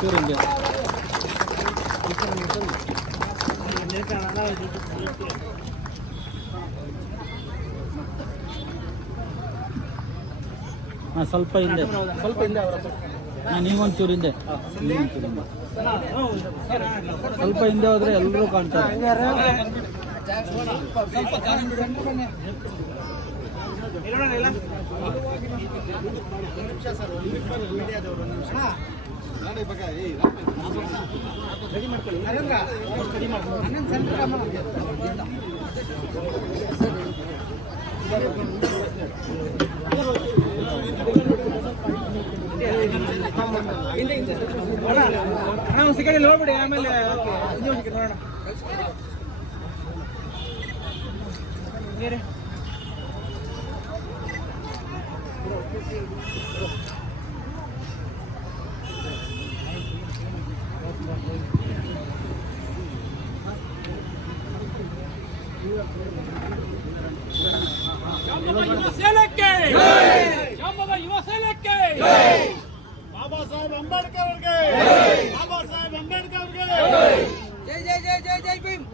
ಒಂಚೂರು ಹಿಂಗೆ ಹಾಂ ಸ್ವಲ್ಪ ಹಿಂದೆ ನೀವೊಂಚೂರು ಹಿಂದೆ ಸ್ವಲ್ಪ ಹಿಂದೆ ಹೋದ್ರೆ ಎಲ್ಲರೂ ಕಾಣ್ತಾರೆ. ಸಿಗಡಿ ನೋಡ್ಬಿಡಿ ಆಮೇಲೆ ನೋಡೋಣ. ಯುವ ಸೇನೆಗೆ ಜಾಂಬವ ಯುವ ಸೇನೆಗೆ ಬಾಬಾ ಸಾಹೇಬ್ ಅಂಬೇಡ್ಕರ್ ಅವರಿಗೆ ಬಾಬಾ ಸಾಹೇಬ್ ಅಂಬೇಡ್ಕರ್ ಅವರಿಗೆ ಜೈ ಜೈ ಜೈ ಜೈ ಜೈ ಭೀಮ್.